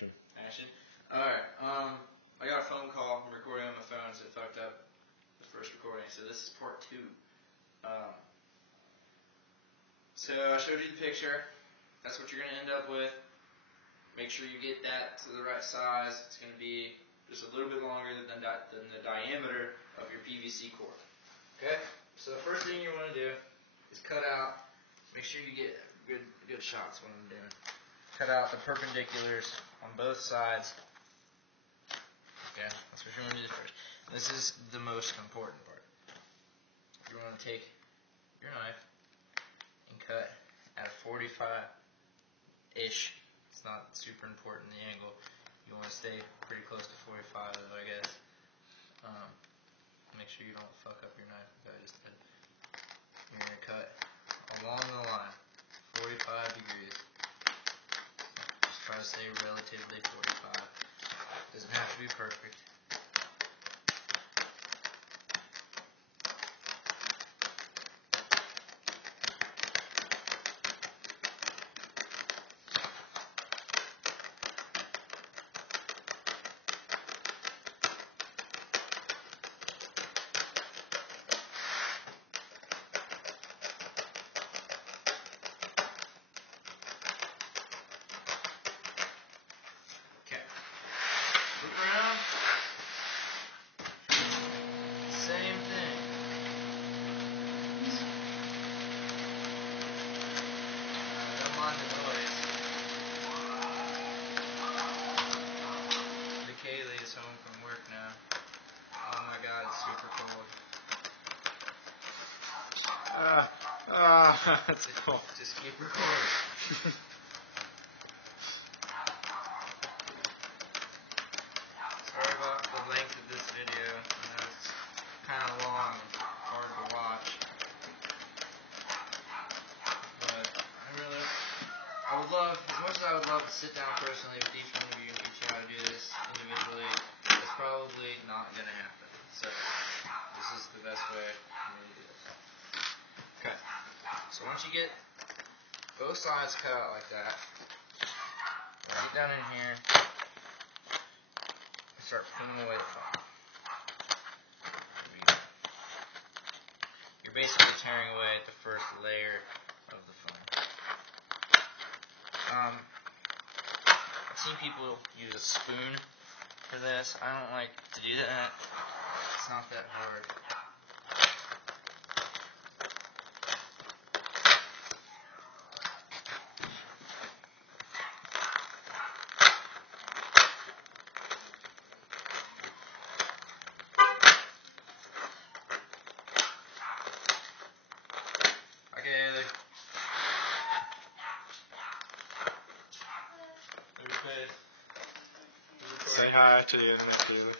Action. Alright, I got a phone call. I'm recording on my phone, so it fucked up the first recording. So this is part 2. So I showed you the picture. That's what you're going to end up with. Make sure you get that to the right size. It's going to be just a little bit longer than the diameter of your PVC core. Okay? So the first thing you want to do is cut out, make sure you get good shots when I'm doing. Cut out the perpendiculars on both sides. Okay, that's what you're going to do first. This is the most important part. You want to take your knife and cut at a 45-ish. It's not super important, the angle. You want to stay pretty close to 45, though, I guess. Make sure you don't fuck up your knife like I just did. You're going to cut along the line, 45 degrees. Just try to stay relatively 45. Doesn't have to be perfect. Look around. Same thing. Don't mind the noise. The Kaylee is home from work now. Oh my god, it's super cold. That's cool. Just keep recording. Sorry about the length of this video. I know it's kind of long, hard to watch. But I would love, as much as I would love to sit down personally with each one of you and teach you how to do this individually, it's probably not going to happen. So this is the best way for me to do this. Okay. So once you get both sides cut out like that, get down in here. Start pulling away the foam. You're basically tearing away at the first layer of the foam. I've seen people use a spoon for this. I don't like to do that. It's not that hard. Say hi to the internet, dude.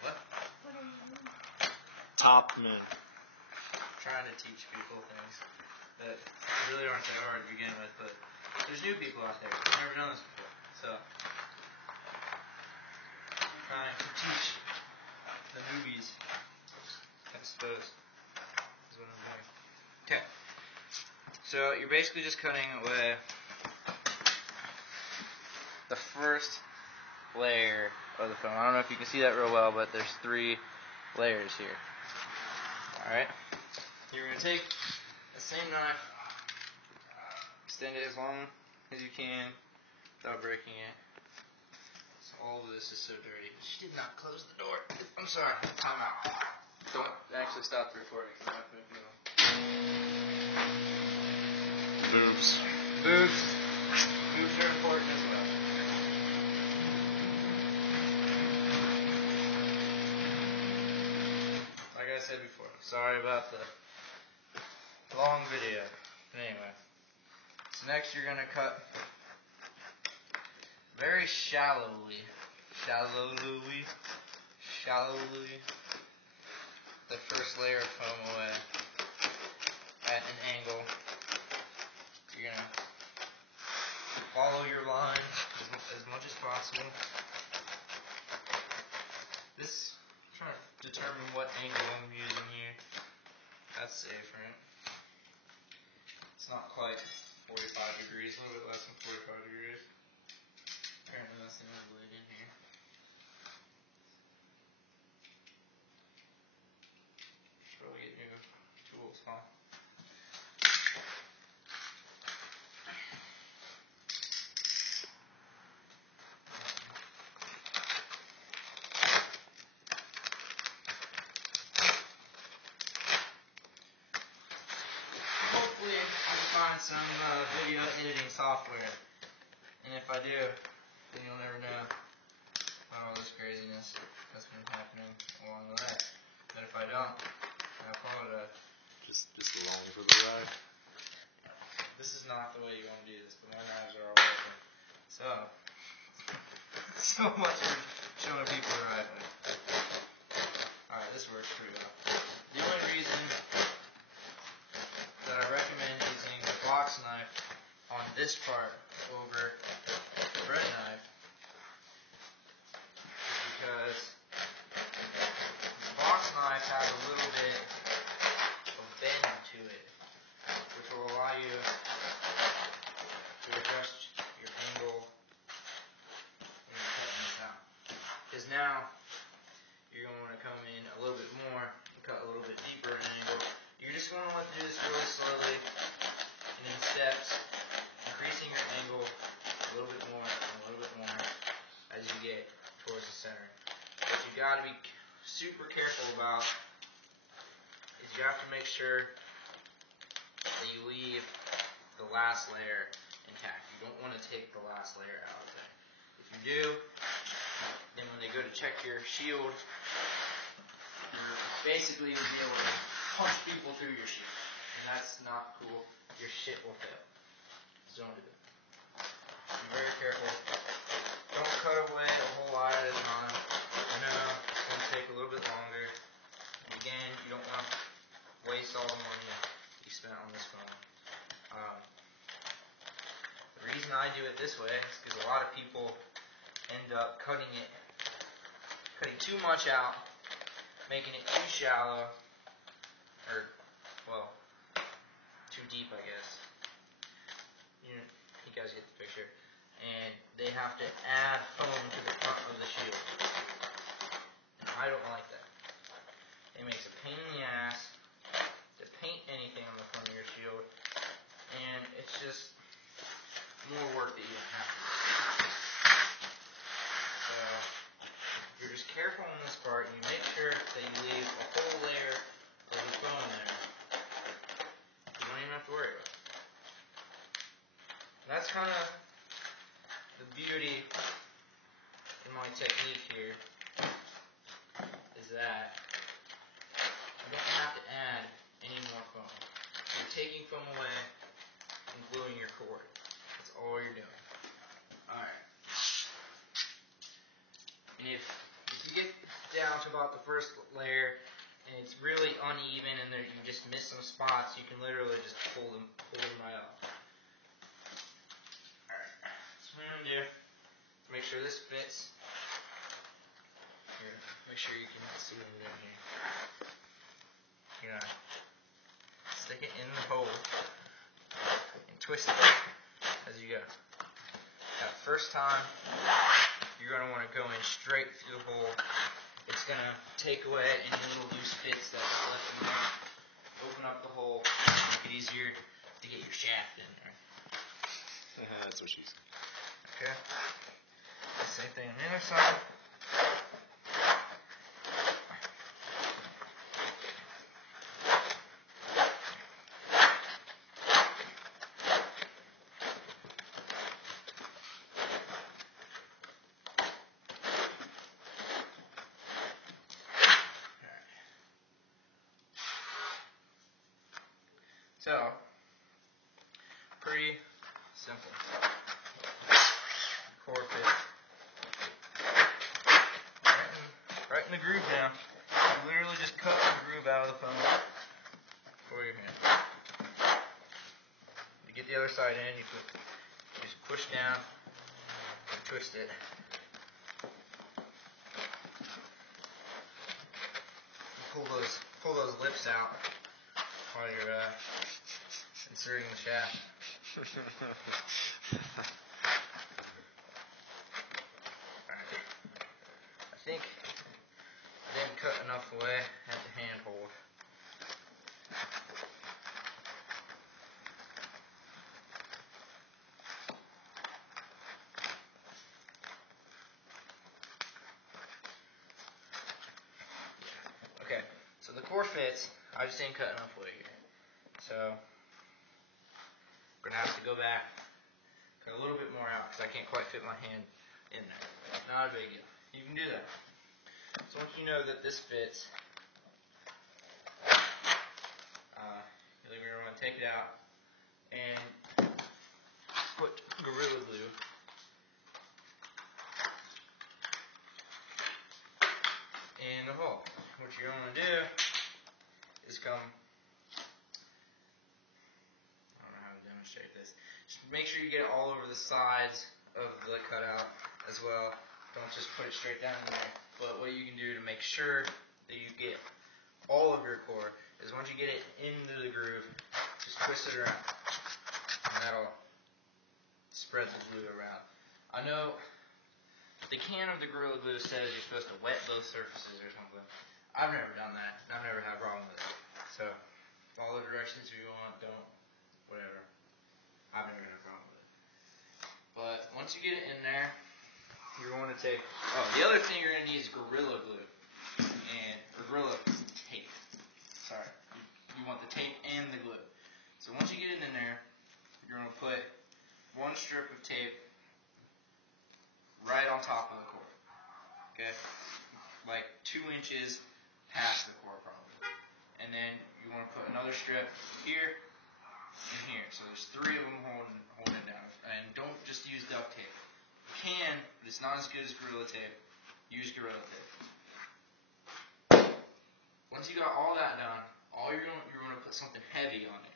What? Topman. Trying to teach people things that really aren't that hard to begin with, but there's new people out there who've never done this before. So, trying to teach the newbies, I suppose, is what I'm doing. Okay. So you're basically just cutting away the first layer of the foam. I don't know if you can see that real well, but there's 3 layers here. Alright? You're going to take the same knife, extend it as long as you can without breaking it. So all of this is so dirty. She did not close the door. I'm sorry. Time out. Don't actually stop the recording. I'm not going to do it. Boobs. Boobs. Boobs are important as well. Like I said before, sorry about the long video. But anyway. So next you're going to cut very shallowly the first layer of foam away at an angle. You're going to follow your line as much as possible. This, I'm trying to determine what angle I'm using here. That's safe, right? not quite 45 degrees, a little bit less than 45 degrees. Apparently that's the only blade in here. Probably get new tools, huh? Hopefully I can find some video editing software, and if I do, then you'll never know about all this craziness that's been happening along the way. But if I don't, I apologize. Just along for the ride. This is not the way you want to do this, but my knives are all open. So much for showing people the right way. Alright, this works pretty well. The only reason that I recommend using the box knife on this part over the bread knife is because the box knife has a little bit of bend to it, which will allow you to adjust your angle when you're cutting this out. Because now you're going to want to come in a little bit more and cut a little bit deeper in angle. You're just going to want to do this really slowly and in steps, increasing your angle a little bit more and a little bit more as you get towards the center. What you got to be super careful about is you have to make sure that you leave the last layer intact. You don't want to take the last layer out of there. If you do, then when they go to check your shield, basically you'll be able to punch people through your shield. And that's not cool. Your shit will fail. So don't do it. Be very careful. Don't cut away a whole lot at a time. I know it's going to take a little bit longer. Again, you don't want to waste all the money you spent on this phone. The reason I do it this way is because a lot of people end up cutting too much out, making it too shallow, or, well, too deep, I guess. You guys get the picture. And they have to add foam to the front of the shield. And I don't like that. It makes a pain in the ass to paint anything on the front of your shield, and it's just more work that you don't have to do. So, you're just careful on this part. You make sure that you leave a whole layer of the foam there. You don't even have to worry about it. That's kind of the beauty in my technique here, is that you don't have to add any more foam. You're taking foam away and gluing your cord. That's all you're doing. Alright. And if you get down to about the first layer and it's really uneven and you just miss some spots, you can literally just pull them right off. Alright. So what I'm going to do, make sure this fits. Here, make sure you can see what I'm doing here. You're going to stick it in the hole and twist it as you go. That first time, you're going to want to go in straight through the hole. It's going to take away any little loose bits that got left in there. Open up the hole, make it easier to get your shaft in there. That's what she said. Okay. Same thing on the other side. So, pretty simple. Core fit. Right in the groove now. You literally just cut the groove out of the foam for your hand. You get the other side in, you just push down, twist it. You pull those lips out while you're inserting the shaft. Alright. I think I didn't cut enough away at the handhold. Okay, so the core fits. I just didn't cut enough away here. So we're gonna have to go back, cut a little bit more out because I can't quite fit my hand in there. Not a big deal. You can do that. So once you know that this fits, you're going to take it out and put Gorilla Glue in the hole. What you're going to do is come, I don't know how to demonstrate this, just make sure you get it all over the sides of the cutout as well. Don't just put it straight down in there. But what you can do to make sure that you get all of your core is once you get it into the groove, just twist it around. And that'll spread the glue around. I know the can of the Gorilla Glue says you're supposed to wet both surfaces or something. I've never done that. I've never had a problem with it. So follow the directions if you want, don't, whatever. I've never had a problem with it. But once you get it in there, you're going to take, the other thing you're going to need is Gorilla Glue, or Gorilla Tape. Sorry. You want the tape and the glue. So once you get it in there, you're going to put one strip of tape right on top of the core. Okay? Like 2 inches past the core probably. And then you want to put another strip here and here. So there's 3 of them holding it down. And don't just use duct tape. You can, but it's not as good as Gorilla Tape. Use Gorilla Tape. Once you got all that done, you're going to put something heavy on it.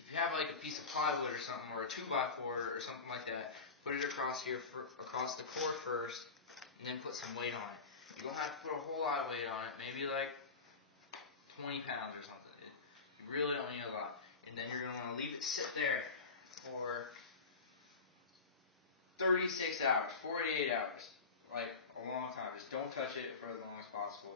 If you have like a piece of plywood or something, or a 2x4 or something like that, put it across here, across the core first, and then put some weight on it. You don't have to put a whole lot of weight on it, maybe like 20 pounds or something. You really don't need a lot. And then you're going to want to leave it sit there for 36 hours, 48 hours, like a long time. Just don't touch it for as long as possible.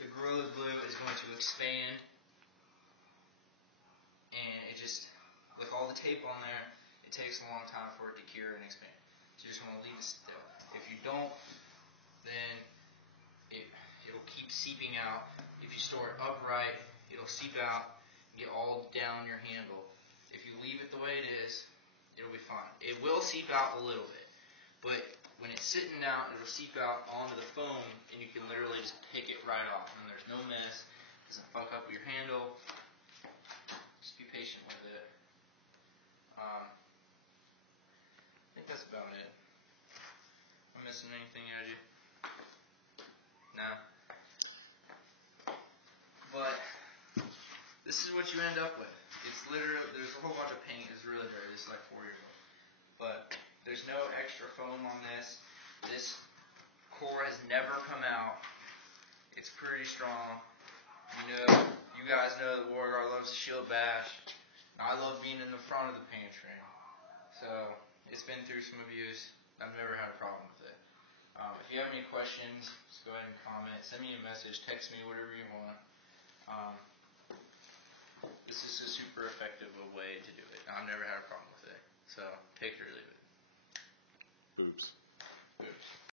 The Gorilla Glue is going to expand, and it just, with all the tape on there, it takes a long time for it to cure and expand. So you just want to leave it still. If you don't, then it'll keep seeping out. If you store it upright, it'll seep out and get all down your handle. If you leave it the way it is, it'll be fine. It will seep out a little bit, but when it's sitting down, it'll seep out onto the foam, and you can literally just pick it right off, and there's no mess. It doesn't fuck up your handle. Just be patient with it. I think that's about it. Am I missing anything, Edgy? No. But this is what you end up with. It's literally, there's a whole bunch of paint. It's really dirty. It's like 4 years old. But there's no extra foam on this. This core has never come out. It's pretty strong. You guys know that Warguard loves to shield bash. I love being in the front of the pantry. So it's been through some abuse. I've never had a problem with it. If you have any questions, just go ahead and comment. Send me a message. Text me, whatever you want. This is a super effective way to do it. I've never had a problem with it. So take it or leave it.